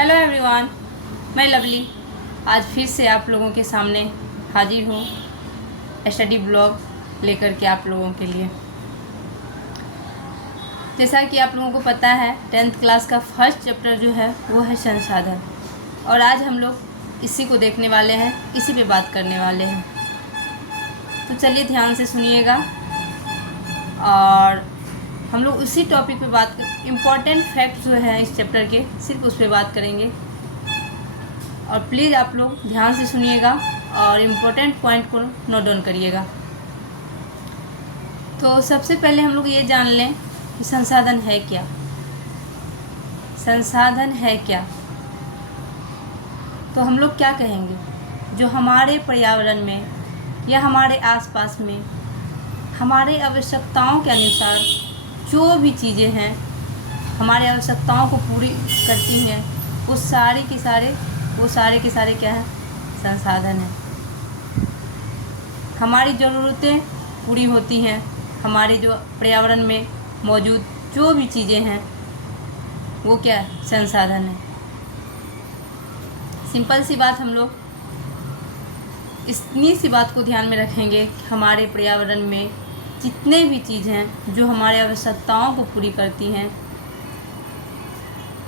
Hello everyone, मैं lovely आज फिर से आप लोगों के सामने हाजिर हूँ स्टडी ब्लॉग लेकर के आप लोगों के लिए। जैसा कि आप लोगों को पता है 10th क्लास का फर्स्ट चैप्टर जो है वो है संसाधन, और आज हम लोग इसी को देखने वाले हैं, इसी पे बात करने वाले हैं। तो चलिए ध्यान से सुनिएगा और हम लोग उसी टॉपिक पे बात कर, इम्पॉर्टेंट फैक्ट जो है इस चैप्टर के सिर्फ उस पर बात करेंगे। और प्लीज़ आप लोग ध्यान से सुनिएगा और इम्पोर्टेंट पॉइंट को नोट डाउन करिएगा। तो सबसे पहले हम लोग ये जान लें कि संसाधन है क्या। संसाधन है क्या, तो हम लोग क्या कहेंगे, जो हमारे पर्यावरण में या हमारे आसपास में हमारे आवश्यकताओं के अनुसार जो भी चीज़ें हैं हमारे आवश्यकताओं को पूरी करती हैं, वो सारे के सारे क्या हैं, संसाधन हैं। हमारी ज़रूरतें पूरी होती हैं, हमारे जो पर्यावरण में मौजूद जो भी चीज़ें हैं वो क्या है, संसाधन है। सिंपल सी बात, हम लोग इतनी सी बात को ध्यान में रखेंगे कि हमारे पर्यावरण में जितने भी चीज़ हैं जो हमारे आवश्यकताओं को पूरी करती हैं,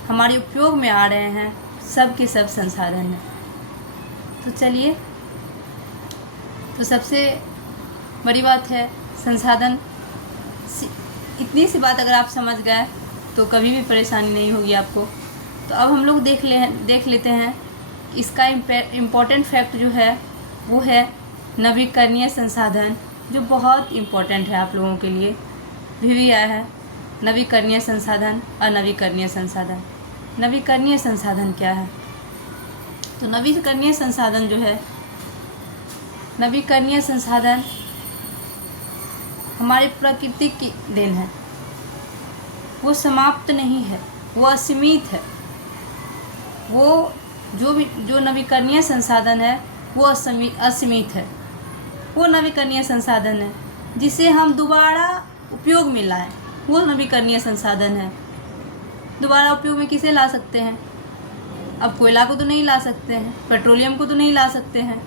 हमारे उपयोग में आ रहे हैं, सब के सब संसाधन हैं। तो चलिए, तो सबसे बड़ी बात है संसाधन। इतनी सी बात अगर आप समझ गए तो कभी भी परेशानी नहीं होगी आपको। तो अब हम लोग देख लेते हैं इसका इम्पोर्टेंट फैक्ट जो है वो है नवीकरणीय संसाधन, जो बहुत इम्पोर्टेंट है आप लोगों के लिए। भी आया है नवीकरणीय संसाधन, अनवीकरणीय संसाधन। नवीकरणीय संसाधन क्या है? तो नवीकरणीय संसाधन जो है, नवीकरणीय संसाधन हमारे प्रकृति की देन है। वो समाप्त नहीं है, वो असीमित है। वो जो नवीकरणीय संसाधन है वो असीमित है। वो नवीकरणीय संसाधन है जिसे हम दोबारा उपयोग में लाएं, वो नवीकरणीय संसाधन है। दोबारा उपयोग में किसे ला सकते हैं? अब कोयला को तो नहीं ला सकते हैं, पेट्रोलियम को तो नहीं ला सकते हैं।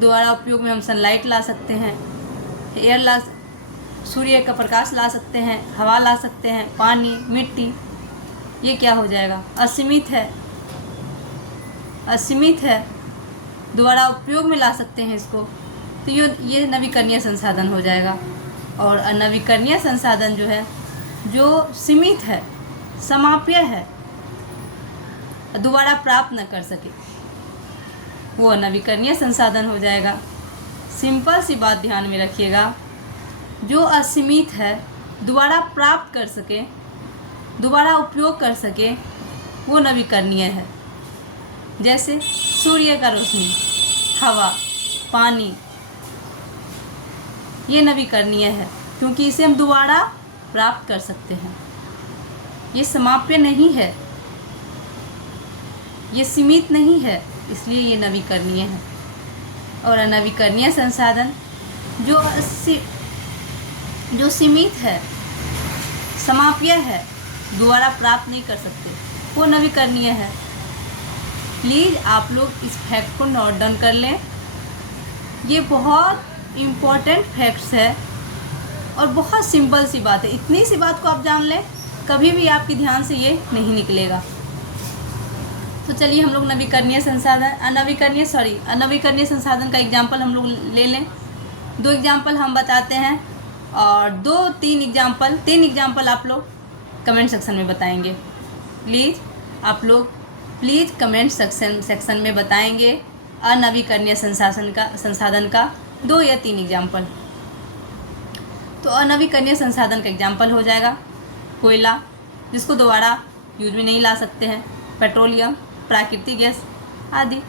दोबारा उपयोग में हम सनलाइट ला सकते हैं, सूर्य का प्रकाश ला सकते हैं, हवा ला सकते हैं, पानी, मिट्टी। ये क्या हो जाएगा? असीमित है, असीमित है। दोबारा उपयोग में ला सकते हैं इसको, तो ये नवीकरणीय संसाधन हो जाएगा। और अनवीकरणीय संसाधन जो है, जो सीमित है, समाप्य है, दोबारा प्राप्त न कर सके, वो अनवीकरणीय संसाधन हो जाएगा। सिंपल सी बात ध्यान में रखिएगा, जो असीमित है, दोबारा प्राप्त कर सके, दोबारा उपयोग कर सके, वो नवीकरणीय है। जैसे सूर्य का रोशनी, हवा, पानी, ये नवीकरणीय है क्योंकि इसे हम दोबारा प्राप्त कर सकते हैं। ये समाप्य नहीं है, ये सीमित नहीं है, इसलिए ये नवीकरणीय है। और अनवीकरणीय संसाधन जो सीमित है, समाप्य है, दोबारा प्राप्त नहीं कर सकते, वो नवीकरणीय है। प्लीज़ आप लोग इस फैक्ट को नोट डाउन कर लें। ये बहुत इम्पोर्टेंट फैक्ट्स है और बहुत सिंपल सी बात है। इतनी सी बात को आप जान लें, कभी भी आपके ध्यान से ये नहीं निकलेगा। तो चलिए हम लोग अनवीकरणीय संसाधन का एग्जाम्पल हम लोग ले लें। 2 एग्जाम्पल हम बताते हैं और 3 एग्जाम्पल आप लोग कमेंट सेक्शन में बताएंगे। आप लोग प्लीज़ कमेंट सेक्शन में बताएंगे अनवीकरणीय संसाधन का 2 या 3 एग्जाम्पल। तो अनवीकरणीय संसाधन का एग्जाम्पल हो जाएगा कोयला, जिसको दोबारा यूज में नहीं ला सकते हैं, पेट्रोलियम, प्राकृतिक गैस आदि।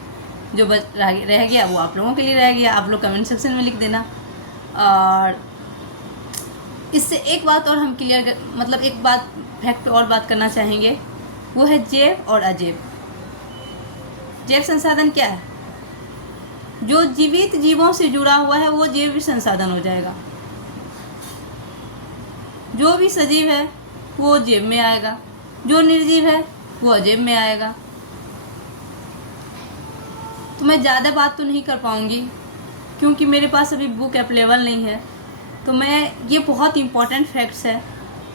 जो रह गया वो आप लोगों के लिए रह गया, आप लोग कमेंट सेक्शन में लिख देना। और इससे एक बात और हम एक बात फैक्ट और बात करना चाहेंगे, वो है जैव और अजैव। जैव संसाधन क्या है? जो जीवित जीवों से जुड़ा हुआ है वो जैव संसाधन हो जाएगा। जो भी सजीव है वो जैव में आएगा, जो निर्जीव है वो जेब में आएगा। तो मैं ज़्यादा बात तो नहीं कर पाऊँगी क्योंकि मेरे पास अभी बुक अवेलेबल नहीं है। तो मैं ये बहुत इम्पॉर्टेंट फैक्ट्स है,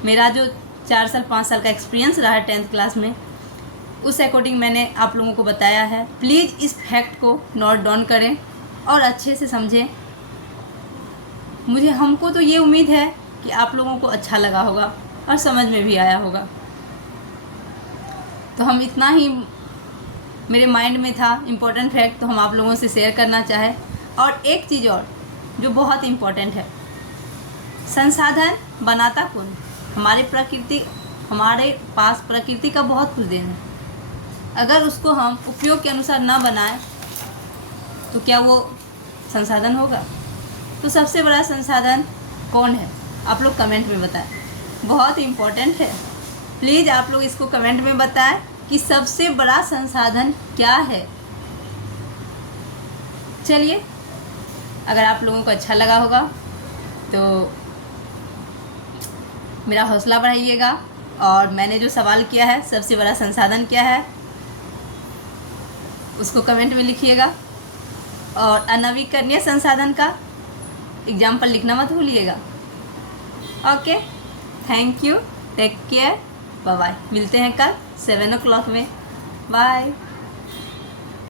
मेरा जो 4 साल 5 साल का एक्सपीरियंस रहा है 10th क्लास में, उस अकॉर्डिंग मैंने आप लोगों को बताया है। प्लीज़ इस फैक्ट को नोट डाउन करें और अच्छे से समझें। हमको तो ये उम्मीद है कि आप लोगों को अच्छा लगा होगा और समझ में भी आया होगा। तो हम इतना ही मेरे माइंड में था इम्पोर्टेंट फैक्ट, तो हम आप लोगों से शेयर करना चाहे। और एक चीज़ और जो बहुत इम्पोर्टेंट है, संसाधन बनाता कौन? हमारे पास प्रकृति का बहुत कुछ देन है। अगर उसको हम उपयोग के अनुसार ना बनाएं तो क्या वो संसाधन होगा? तो सबसे बड़ा संसाधन कौन है? आप लोग कमेंट में बताएं, बहुत इम्पोर्टेंट है। प्लीज़ आप लोग इसको कमेंट में बताएं कि सबसे बड़ा संसाधन क्या है। चलिए, अगर आप लोगों को अच्छा लगा होगा तो मेरा हौसला बढ़ाइएगा। और मैंने जो सवाल किया है, सबसे बड़ा संसाधन क्या है, उसको कमेंट में लिखिएगा। और अनवीकरणीय संसाधन का एग्जाम्पल लिखना मत भूलिएगा। Okay, thank you, take care, bye bye. मिलते हैं कल 7 o'clock में। बाय।